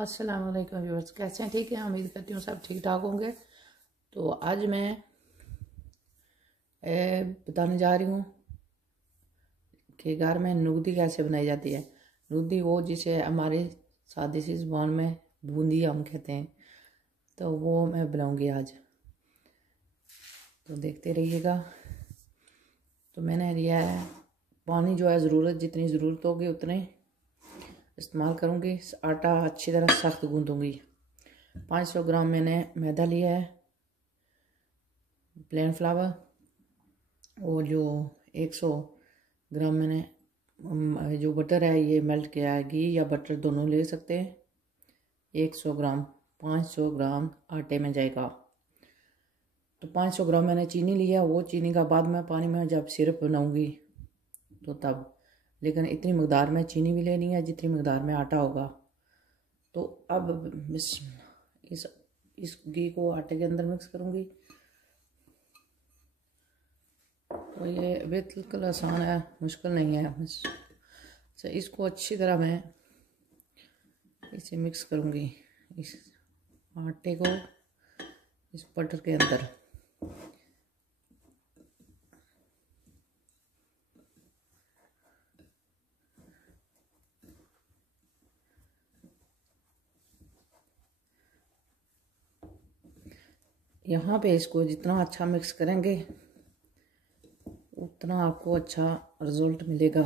अस्सलाम वालेकुम व्यूअर्स, कैसे हैं? ठीक है, उम्मीद करती हूँ सब ठीक ठाक होंगे। तो आज मैं बताने जा रही हूँ कि घर में नुगदी कैसे बनाई जाती है। नुगदी वो जिसे हमारी सादी सी ज़ुबान में बूंदी हम कहते हैं, तो वो मैं बनाऊँगी आज। तो देखते रहिएगा। तो मैंने लिया है पानी, जो है ज़रूरत जितनी ज़रूरत होगी उतने इस्तेमाल करूँगी। आटा अच्छी तरह सख्त गूँधूँगी। 500 ग्राम मैंने मैदा लिया है, प्लेन फ्लावर, और जो 100 ग्राम मैंने जो बटर है ये मेल्ट किया है, घी या बटर दोनों ले सकते हैं। 100 ग्राम 500 ग्राम आटे में जाएगा। तो 500 ग्राम मैंने चीनी लिया। वो चीनी का बाद में पानी में जब सिरप बनाऊंगी तो तब, लेकिन इतनी मकदार में चीनी भी लेनी है जितनी मकदार में आटा होगा। तो अब इस घी को आटे के अंदर मिक्स करूंगी। तो ये बिल्कुल आसान है, मुश्किल नहीं है। बस इसको अच्छी तरह मैं इसे मिक्स करूंगी, इस आटे को इस बटर के अंदर। यहाँ पे इसको जितना अच्छा मिक्स करेंगे उतना आपको अच्छा रिजल्ट मिलेगा।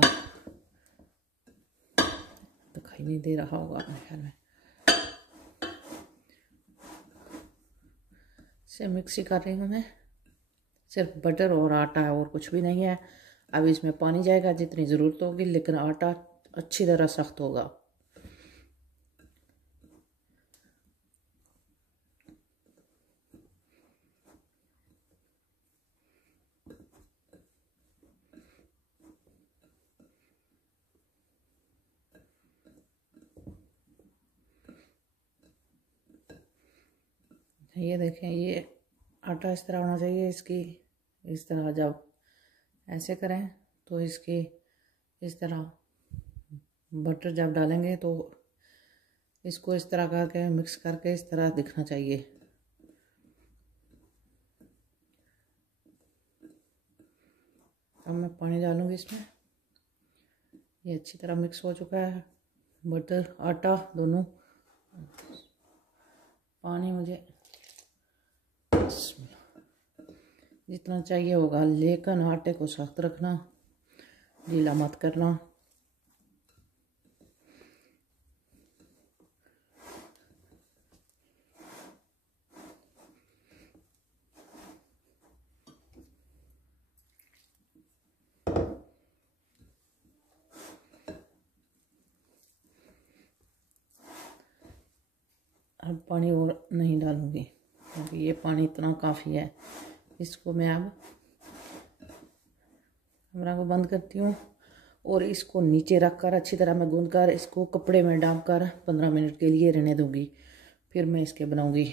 दिखाई नहीं दे रहा होगा अपने ख्याल में। इसे मिक्स ही कर रही हूँ मैं, सिर्फ बटर और आटा है और कुछ भी नहीं है। अब इसमें पानी जाएगा जितनी ज़रूरत होगी, लेकिन आटा अच्छी तरह सख्त होगा। ये देखें, ये आटा इस तरह होना चाहिए। इसकी इस तरह जब ऐसे करें तो इसकी इस तरह बटर जब डालेंगे तो इसको इस तरह करके मिक्स करके इस तरह दिखना चाहिए। अब मैं पानी डालूंगी इसमें। ये अच्छी तरह मिक्स हो चुका है, बटर आटा दोनों। पानी मुझे जितना चाहिए होगा, लेकिन आटे को सख्त रखना, ढीला मत करना। अब पानी और नहीं डालूंगी क्योंकि ये पानी इतना काफ़ी है। इसको मैं अब कैमरा को बंद करती हूँ और इसको नीचे रख कर अच्छी तरह मैं गूंद कर इसको कपड़े में डाल कर 15 मिनट के लिए रहने दूँगी। फिर मैं इसके बनाऊँगी,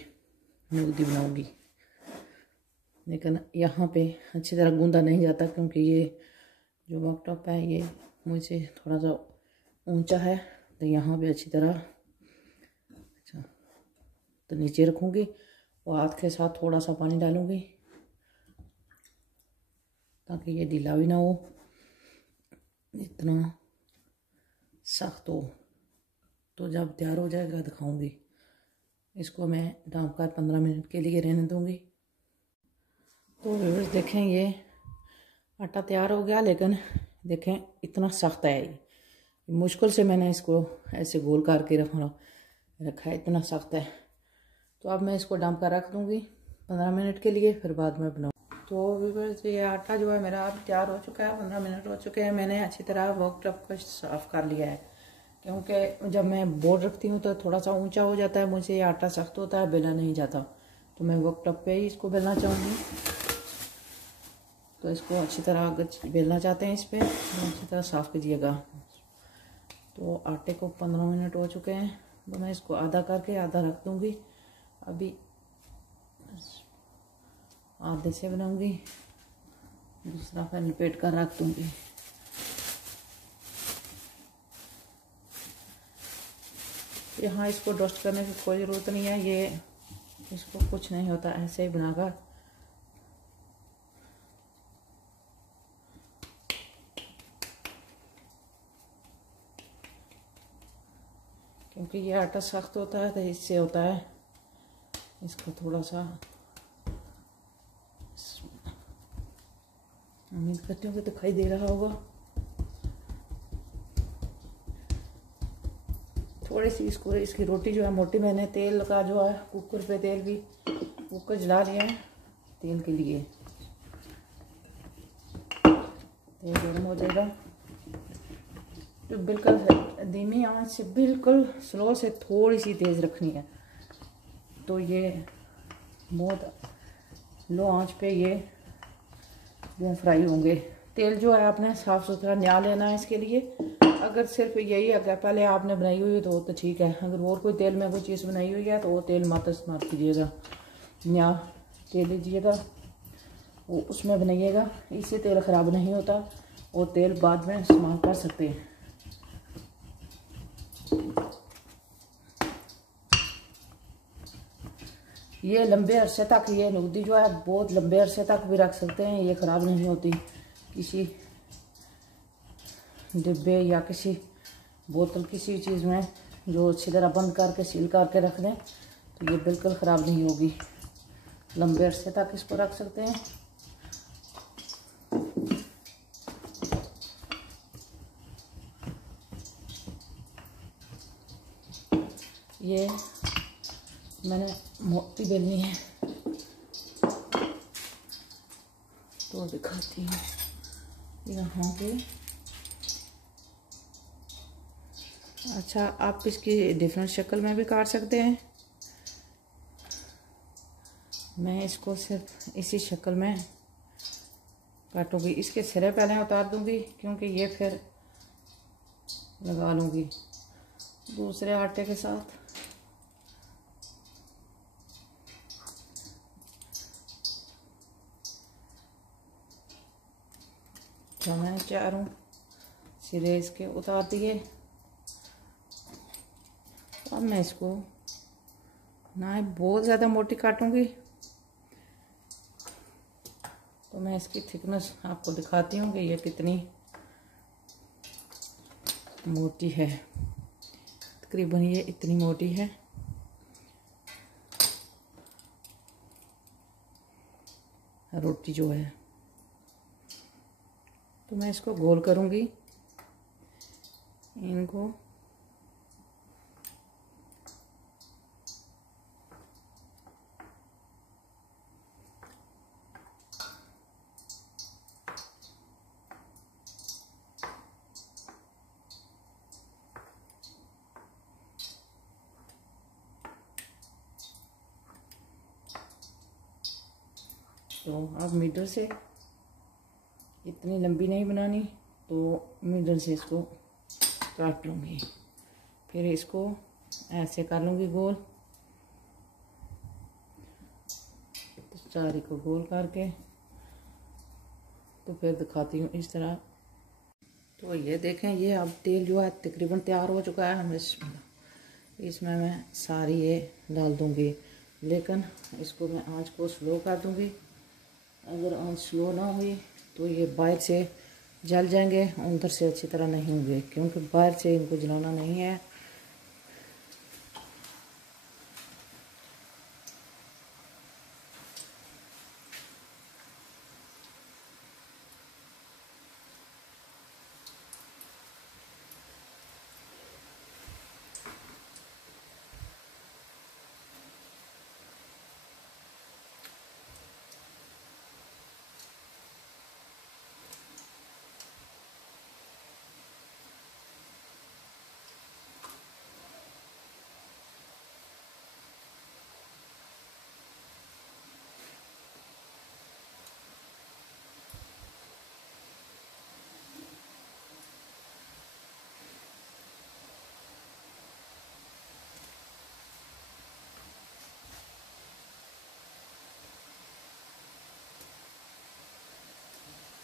नुगदी बनाऊँगी। लेकिन यहाँ पे अच्छी तरह गूंदा नहीं जाता क्योंकि ये जो वर्कटॉप है ये मुझे थोड़ा सा ऊंचा है। तो यहाँ पे अच्छी तरह अच्छा तो नीचे रखूँगी और हाथ के साथ थोड़ा सा पानी डालूँगी ताकि ये ढीला भी ना हो, इतना सख्त हो। तो जब तैयार हो जाएगा दिखाऊंगी। इसको मैं ढक कर 15 मिनट के लिए रहने दूंगी। तो व्यूअर्स देखें, ये आटा तैयार हो गया, लेकिन देखें इतना सख्त है। ये मुश्किल से मैंने इसको ऐसे गोल करके रखा है, इतना सख्त है। तो अब मैं इसको डंप कर रख दूंगी 15 मिनट के लिए, फिर बाद में बनाऊँ। तो व्यूअर्स ये आटा जो है मेरा अब तैयार हो चुका है। 15 मिनट हो चुके हैं। मैंने अच्छी तरह वर्कटॉप को साफ़ कर लिया है क्योंकि जब मैं बोर्ड रखती हूँ तो थोड़ा सा ऊंचा हो जाता है, मुझे ये आटा सख्त होता है, बेला नहीं जाता। तो मैं वर्कटॉप पे ही इसको बेलना चाहूँगी। तो इसको अच्छी तरह अगर बेलना चाहते हैं इस पर तो अच्छी तरह साफ़ कीजिएगा। तो आटे को 15 मिनट हो चुके हैं। तो मैं इसको आधा करके आधा रख दूँगी। अभी आधे से बनाऊँगी, दूसरा फिर लपेट कर रख दूँगी। यहाँ इसको रोस्ट करने की कोई ज़रूरत नहीं है, ये इसको कुछ नहीं होता, ऐसे ही बनाकर क्योंकि ये आटा सख्त होता है तो इससे होता है। इसको थोड़ा सा उम्मीद करती हूँ कि दिखाई दे रहा होगा। थोड़ी सी इसकी रोटी जो है मोटी, मैंने तेल का जो है कुकर पे तेल भी कुकर जला लिया है तेल के लिए। तेल गर्म हो जाएगा तो बिल्कुल धीमी आंच से, बिल्कुल स्लो से थोड़ी सी तेज़ रखनी है, तो ये बहुत लो आंच पे ये फ्राई होंगे। तेल जो है आपने साफ़ सुथरा न्या लेना है इसके लिए। अगर सिर्फ यही अगर पहले आपने बनाई हुई है तो ठीक है, अगर और कोई तेल में कोई चीज़ बनाई हुई है तो वो तेल मत इस्तेमाल कीजिएगा, न्या तेल लीजिएगा, वो उसमें बनाइएगा। इससे तेल ख़राब नहीं होता और तेल बाद में इस्तेमाल कर सकते हैं। ये लंबे अरसे तक, ये नगदी जो है बहुत लंबे अरसे तक भी रख सकते हैं, ये ख़राब नहीं होती। किसी डिब्बे या किसी बोतल किसी चीज़ में जो अच्छी तरह बंद करके सील करके रख दें तो ये बिल्कुल ख़राब नहीं होगी, लंबे अरसे तक इसको रख सकते हैं। ये मैंने मोटी बेलनी है तो दिखाती हूँ यहाँ पे। अच्छा, आप इसकी डिफरेंट शक्ल में भी काट सकते हैं। मैं इसको सिर्फ इसी शक्ल में काटूंगी। इसके सिरे पहले उतार दूंगी क्योंकि ये फिर लगा लूँगी दूसरे आटे के साथ। तो मैंने चारों सिरे इसके उतार दिए। अब मैं इसको ना बहुत ज़्यादा मोटी काटूंगी, तो मैं इसकी थिकनेस आपको दिखाती हूँ कि ये कितनी मोटी है। तकरीबन ये इतनी मोटी है। रोटी जो है, तो मैं इसको गोल करूँगी इनको। तो अब मिडल से, इतनी लंबी नहीं बनानी, तो मिडल से इसको काट लूँगी। फिर इसको ऐसे कर लूँगी गोल, तो चारी को गोल करके तो फिर दिखाती हूँ इस तरह। तो ये देखें, ये अब तेल जो है तकरीबन तैयार हो चुका है। हम इसमें मैं सारी ये डाल दूँगी, लेकिन इसको मैं आंच को स्लो कर दूँगी। अगर आंच स्लो ना हुई तो ये बाहर से जल जाएंगे, अंदर से अच्छी तरह नहीं होंगे, क्योंकि बाहर से इनको जलाना नहीं है।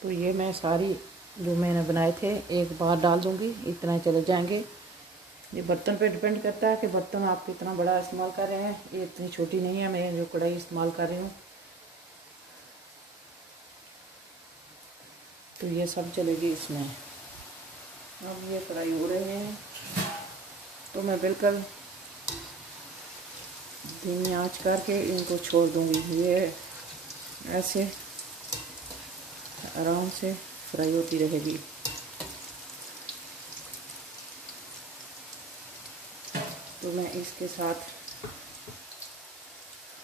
तो ये मैं सारी जो मैंने बनाए थे एक बार डाल दूँगी, इतना चले जाएंगे। ये बर्तन पे डिपेंड करता है कि बर्तन आप कितना बड़ा इस्तेमाल कर रहे हैं। ये इतनी छोटी नहीं है मैं जो कढ़ाई इस्तेमाल कर रही हूँ। तो ये सब चलेगी इसमें। अब ये कढ़ाई हो रही है तो मैं बिल्कुल धीमी आंच करके इनको छोड़ दूँगी। ये ऐसे आराम से फ्राई होती रहेगी। तो मैं इसके साथ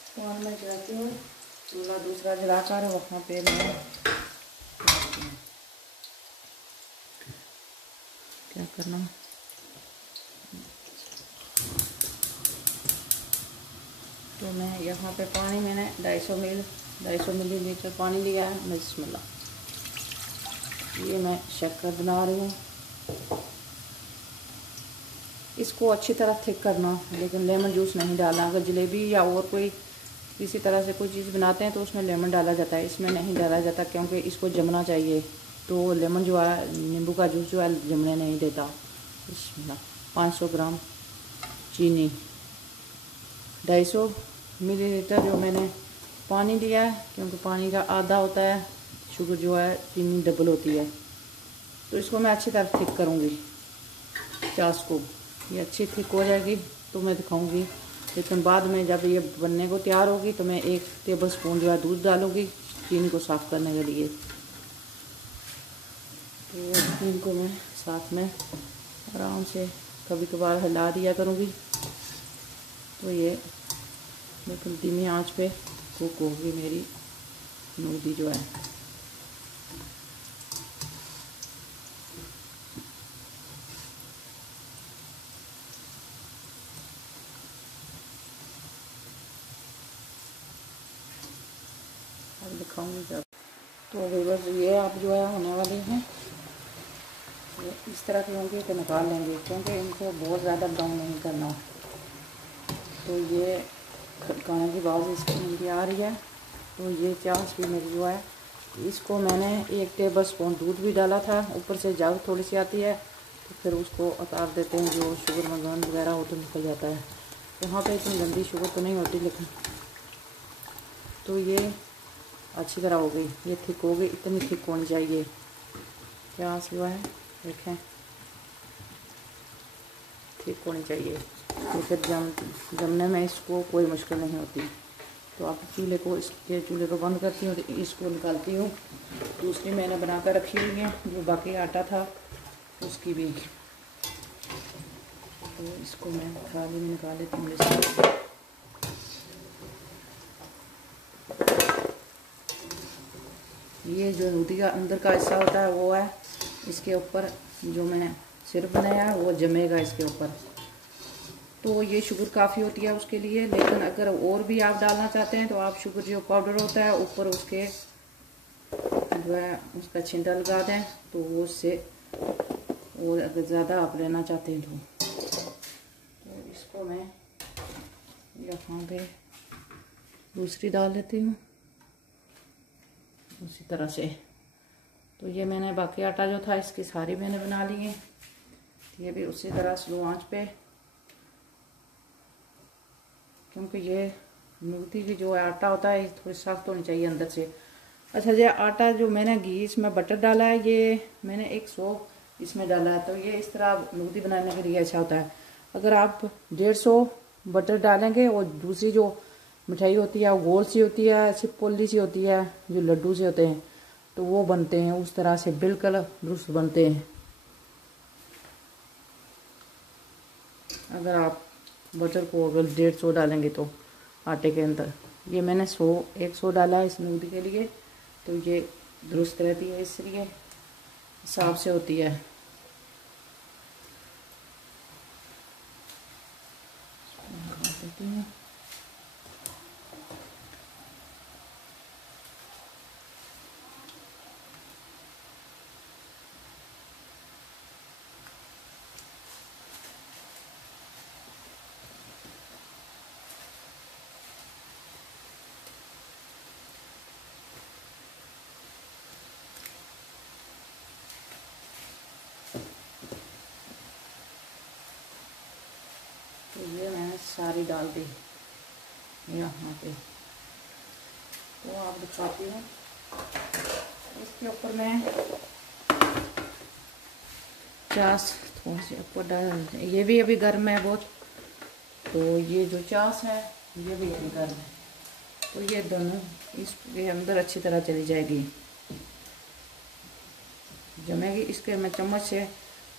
पैन में चलाती हूँ, चूल्हा दूसरा जलाकर वहाँ पे मैं क्या करना, तो मैं यहाँ पे पानी मैंने 250 मिलीलीटर पानी लिया है। बिस्मिल्लाह, ये मैं शक्कर बना रही हूँ। इसको अच्छी तरह थिक करना, लेकिन लेमन जूस नहीं डालना। अगर जलेबी या और कोई किसी तरह से कोई चीज़ बनाते हैं तो उसमें लेमन डाला जाता है, इसमें नहीं डाला जाता क्योंकि इसको जमना चाहिए। तो लेमन जो है, नींबू का जूस जो है जमने नहीं देता। बिस्मिल्लाह, 500 ग्राम चीनी, 250 मिलीलीटर जो मैंने पानी लिया है, क्योंकि पानी का आधा होता है शुगर जो है, चीनी डबल होती है। तो इसको मैं अच्छी तरह थिक करूँगी। चाश को ये अच्छी थिक हो जाएगी तो मैं दिखाऊंगी, लेकिन बाद में जब ये बनने को तैयार होगी तो मैं 1 टेबल स्पून जो है दूध डालूँगी चीनी को साफ़ करने के लिए। तो इनको मैं साथ में आराम से कभी कभार हिला दिया करूँगी। तो ये बिल्कुल धीमी आंच पे कुक होगी मेरी नूडी जो है। अब दिखाऊंगी जब। तो बस ये आप जो है होने वाली हैं, ये इस तरह की होंगी तो निकाल लेंगे, क्योंकि इनको बहुत ज़्यादा ब्राउन नहीं करना। तो ये खटकाने की आवाज़ इसकी मेरी आ रही है। तो ये चाश भी मेरी जो है, इसको मैंने 1 टेबल स्पून दूध भी डाला था, ऊपर से जब थोड़ी सी आती है तो फिर उसको उतार देते हैं, जो शुगर में गंद वगैरह हो तो निकल जाता है। यहाँ पे इतनी गंदी शुगर तो नहीं होती, लेकिन तो ये अच्छी तरह हो गई, ये थिक हो गई, इतनी थिक होनी चाहिए। चाश जो है देखें थिक होनी चाहिए, तो फिर जमने में इसको कोई मुश्किल नहीं होती। तो आप चूल्हे को, इसके चूल्हे को बंद करती हूँ, तो इसको निकालती हूँ। दूसरी मैंने बना कर रखी हुई है, जो बाकी आटा था उसकी भी। तो इसको मैं थाली में निकाल लेती हूँ इसको। ये जो नूडी का अंदर का हिस्सा होता है वो है, इसके ऊपर जो मैं सिरप बनाया है वो जमेगा इसके ऊपर। तो ये शुगर काफ़ी होती है उसके लिए, लेकिन अगर और भी आप डालना चाहते हैं तो आप शुगर जो पाउडर होता है ऊपर उसके जो है उसका छिंटा लगा दें, तो वो उससे, और अगर ज़्यादा आप लेना चाहते हैं तो इसको मैं यहाँ पे दूसरी डाल लेती हूँ उसी तरह से। तो ये मैंने बाकी आटा जो था इसकी सारी मैंने बना ली है। ये भी उसी तरह स्लो आंच पे, क्योंकि ये नूडी की जो आटा होता है थोड़ी सख्त होनी चाहिए अंदर से। अच्छा, ये आटा जो मैंने घी इसमें बटर डाला है, ये मैंने 100 इसमें डाला है, तो ये इस तरह नूडी बनाने के लिए अच्छा होता है। अगर आप 150 बटर डालेंगे और दूसरी जो मिठाई होती है वो गोल सी होती है, ऐसी पोली सी होती है, जो लड्डू से होते हैं, तो वो बनते हैं उस तरह से, बिल्कुल दुरुस्त बनते हैं। अगर आप बटर को अगर 150 डालेंगे तो आटे के अंदर, ये मैंने 100 डाला है इस नूडी के लिए, तो ये दुरुस्त रहती है, इसलिए हिसाब से होती है। देती हूँ सारी डाल दी यहाँ पे। तो आप दिखाती हूँ, इसके ऊपर मैं चास थोड़ी सी ऊपर डाल, ये भी अभी गर्म है बहुत, तो ये जो चास है ये भी अभी गर्म है, तो ये दोनों इसके अंदर अच्छी तरह चली जाएगी, जमेगी। इसके मैं चम्मच से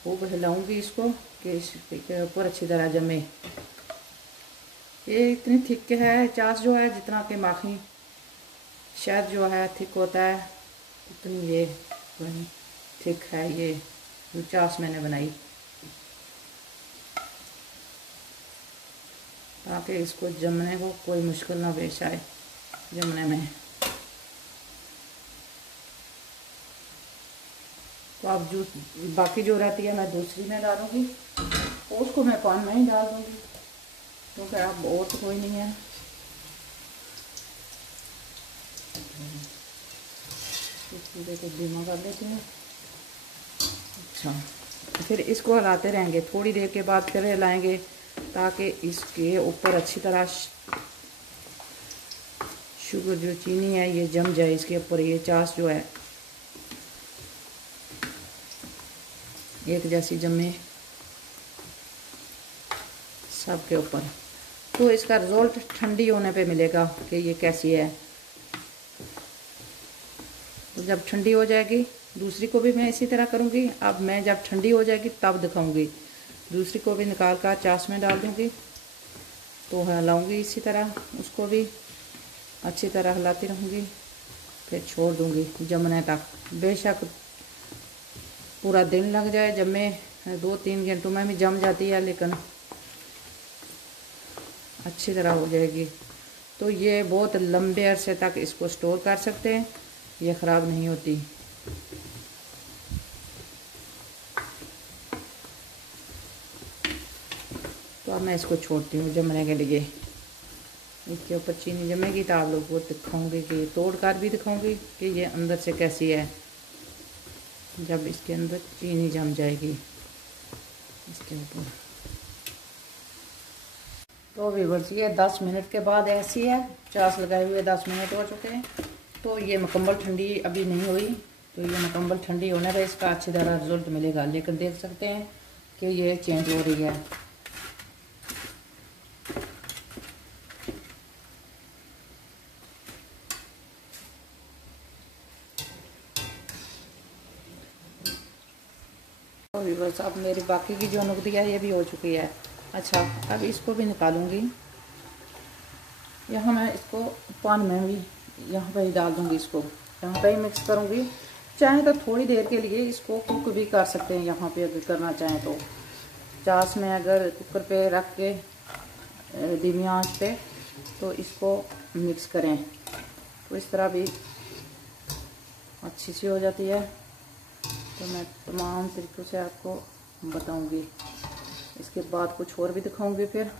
खूब हिलाऊंगी इसको कि इसके ऊपर अच्छी तरह जमे। ये इतनी थिक है चास जो है, जितना कि माखनी शहद जो है थिक होता है, उतनी ये थिक है ये जो चास मैंने बनाई, ताकि इसको जमने को कोई मुश्किल ना पेश आए जमने में। तो अब जो बाकी जो रहती है मैं दूसरी में डालूंगी, उसको मैं पान में ही डाल दूंगी, क्योंकि अब और तो कोई नहीं है। पूरे को धीमा कर लेते हैं। अच्छा, फिर इसको हिलाते रहेंगे, थोड़ी देर के बाद फिर हिलाएंगे, ताकि इसके ऊपर अच्छी तरह शुगर जो चीनी है ये जम जाए इसके ऊपर। ये चास जो है एक जैसी जमे सब के ऊपर। तो इसका रिजल्ट ठंडी होने पे मिलेगा कि ये कैसी है। तो जब ठंडी हो जाएगी, दूसरी को भी मैं इसी तरह करूँगी। अब मैं जब ठंडी हो जाएगी तब दिखाऊंगी, दूसरी को भी निकाल कर चास में डाल दूँगी। तो हिलाऊँगी इसी तरह, उसको भी अच्छी तरह हिलाती रहूँगी, फिर छोड़ दूँगी जमने तक। बेशक पूरा दिन लग जाए जमे, 2-3 घंटों में भी जम जाती है, लेकिन अच्छी तरह हो जाएगी। तो ये बहुत लंबे अरसे तक इसको स्टोर कर सकते हैं, ये ख़राब नहीं होती। तो अब मैं इसको छोड़ती हूँ जमने के लिए। इसके ऊपर चीनी जमेगी तो आप लोग को दिखाऊंगी कि तोड़ कर भी दिखाऊंगी कि ये अंदर से कैसी है, जब इसके अंदर चीनी जम जाएगी इसके ऊपर। तो व्यूअर्स ये 10 मिनट के बाद ऐसी है, चास लगाए हुए 10 मिनट हो चुके हैं। तो ये मुकम्मल ठंडी अभी नहीं हुई, तो ये मुकम्मल ठंडी होने पर इसका अच्छी तरह रिजल्ट मिलेगा। लेकिन देख सकते हैं कि ये चेंज हो रही है। तो व्यूअर्स अब मेरी बाकी की जो नुकदी है ये भी हो चुकी है। अच्छा, अब इसको भी निकालूंगी। यहाँ मैं इसको पान में भी यहाँ पे ही डाल दूँगी, इसको यहाँ पे ही मिक्स करूँगी। चाहे तो थोड़ी देर के लिए इसको कुक भी कर सकते हैं, यहाँ पे अगर करना चाहें तो। चास में अगर कुकर पे रख के धीमी आंच पे तो इसको मिक्स करें, तो इस तरह भी अच्छी सी हो जाती है। तो मैं तमाम तरीक़ों से आपको बताऊँगी, इसके बाद कुछ और भी दिखाऊँगी। फिर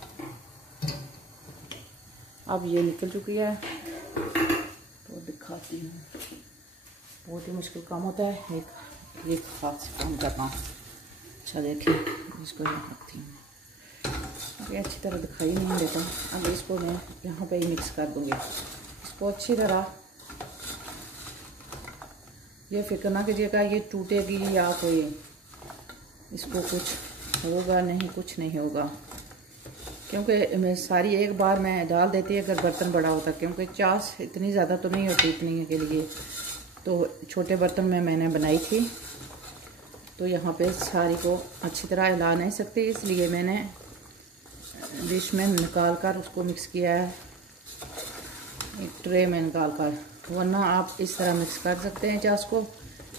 अब ये निकल चुकी है तो दिखाती हूँ। बहुत ही मुश्किल काम होता है एक हाथ से काम करना। अच्छा देखिए, इसको यहाँ रखती हूँ, अभी अच्छी तरह दिखाई नहीं देता। अब इसको मैं यहाँ पे ही मिक्स कर दूँगी। इसको अच्छी तरह, ये फिक्र ना कीजिएगा ये टूटेगी या कोई इसको कुछ होगा नहीं, कुछ नहीं होगा, क्योंकि मैं सारी एक बार मैं डाल देती अगर बर्तन बड़ा होता, क्योंकि चास इतनी ज़्यादा तो नहीं होती इतनी के लिए। तो छोटे बर्तन में मैंने बनाई थी, तो यहाँ पे सारी को अच्छी तरह हिला नहीं सकती, इसलिए मैंने डिश में निकाल कर उसको मिक्स किया है, एक ट्रे में निकाल कर। वरना आप इस तरह मिक्स कर सकते हैं चास को।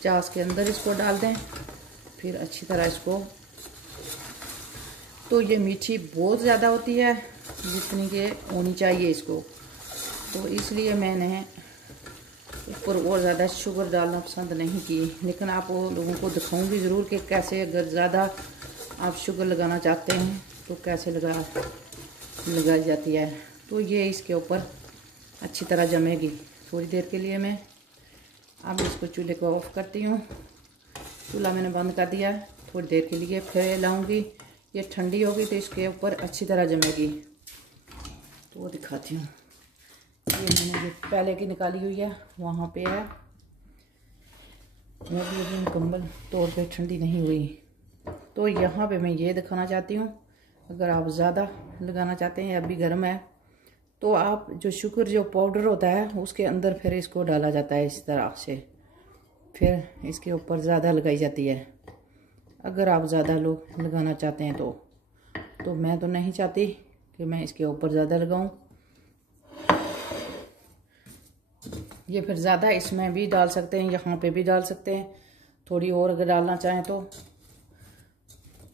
चास के अंदर इसको डाल दें, फिर अच्छी तरह इसको। तो ये मीठी बहुत ज़्यादा होती है जितनी कि होनी चाहिए इसको, तो इसलिए मैंने ऊपर और ज़्यादा शुगर डालना पसंद नहीं की। लेकिन आप वो लोगों को दिखाऊंगी ज़रूर कि कैसे अगर ज़्यादा आप शुगर लगाना चाहते हैं तो कैसे लगाई जाती है। तो ये इसके ऊपर अच्छी तरह जमेगी थोड़ी देर के लिए। मैं अब इसको चूल्हे को ऑफ़ करती हूँ। चूल्हा मैंने बंद कर दिया थोड़ी देर के लिए, फिर लाऊंगी। ये ठंडी होगी तो इसके ऊपर अच्छी तरह जमेगी। तो वो दिखाती हूँ। ये मैंने जो पहले की निकाली हुई है वहाँ पे है, वो भी अभी मुकम्मल तौर पे ठंडी नहीं हुई। तो यहाँ पे मैं ये दिखाना चाहती हूँ, अगर आप ज़्यादा लगाना चाहते हैं, अभी गर्म है, तो आप जो शुगर जो पाउडर होता है उसके अंदर फिर इसको डाला जाता है इस तरह से, फिर इसके ऊपर ज़्यादा लगाई जाती है। अगर आप ज़्यादा लोग लगाना चाहते हैं तो मैं तो नहीं चाहती कि मैं इसके ऊपर ज़्यादा लगाऊं। ये फिर ज़्यादा इसमें भी डाल सकते हैं, यहाँ पे भी डाल सकते हैं, थोड़ी और अगर डालना चाहें तो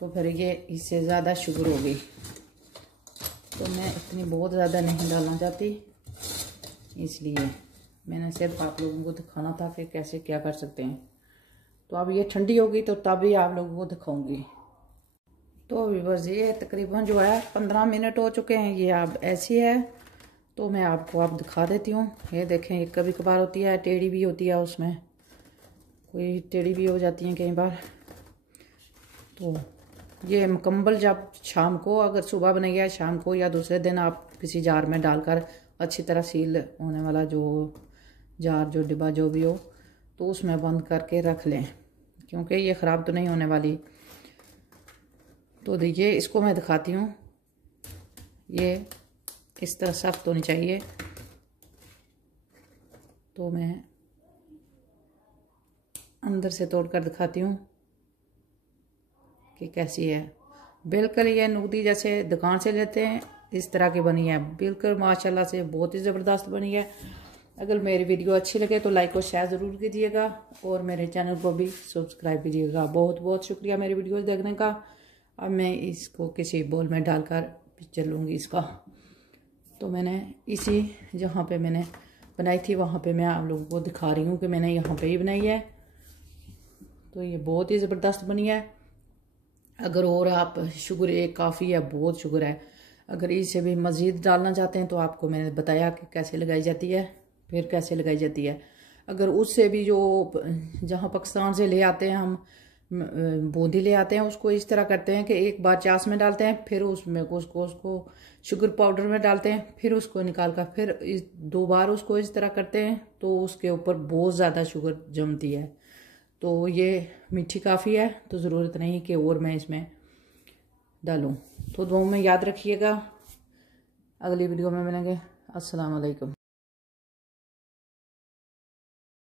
फिर ये इससे ज़्यादा शुगर होगी। तो मैं इतनी बहुत ज़्यादा नहीं डालना चाहती, इसलिए मैंने सिर्फ आप लोगों को दिखाना था कि कैसे क्या कर सकते हैं। तो अब ये ठंडी होगी तो तभी आप लोगों को दिखाऊंगी। तो व्यूअर्स ये तकरीबन जो है 15 मिनट हो चुके हैं, ये अब ऐसी है। तो मैं आपको अब दिखा देती हूँ। ये देखें, ये कभी कभार होती है टेढ़ी भी होती है, उसमें कोई टेढ़ी भी हो जाती है कई बार। तो ये मुकम्मल जब शाम को, अगर सुबह बनाई है शाम को या दूसरे दिन आप किसी जार में डालकर अच्छी तरह सील होने वाला जो जार जो डिब्बा जो भी हो, तो उसमें बंद करके रख लें, क्योंकि ये ख़राब तो नहीं होने वाली। तो देखिए इसको मैं दिखाती हूँ। ये इस तरह सख्त होनी चाहिए। तो मैं अंदर से तोड़कर दिखाती हूँ कि कैसी है। बिल्कुल ये नुकदी जैसे दुकान से लेते हैं इस तरह की बनी है, बिल्कुल माशाल्लाह से बहुत ही ज़बरदस्त बनी है। अगर मेरी वीडियो अच्छी लगे तो लाइक और शेयर ज़रूर कीजिएगा और मेरे चैनल को भी सब्सक्राइब कीजिएगा। बहुत बहुत शुक्रिया मेरी वीडियोस देखने का। अब मैं इसको किसी बोल में डालकर चलूँगी इसका। तो मैंने इसी जहाँ पे मैंने बनाई थी वहाँ पे मैं आप लोगों को दिखा रही हूँ कि मैंने यहाँ पे ही बनाई है। तो ये बहुत ही ज़बरदस्त बनी है। अगर और आप शुगर एक काफ़ी है, बहुत शुगर है, अगर इससे भी मज़ीद डालना चाहते हैं तो आपको मैंने बताया कि कैसे लगाई जाती है, फिर कैसे लगाई जाती है। अगर उससे भी जो जहाँ पाकिस्तान से ले आते हैं हम बूंदी ले आते हैं, उसको इस तरह करते हैं कि एक बार चास में डालते हैं, फिर उसमें उसको शुगर पाउडर में डालते हैं, फिर उसको निकाल कर फिर 2 बार उसको इस तरह करते हैं, तो उसके ऊपर बहुत ज़्यादा शुगर जमती है। तो ये मीठी काफ़ी है, तो ज़रूरत नहीं कि और मैं इसमें डालूं। तो दुआ में याद रखिएगा। अगली वीडियो में मिलेंगे। अस्सलाम वालेकुम।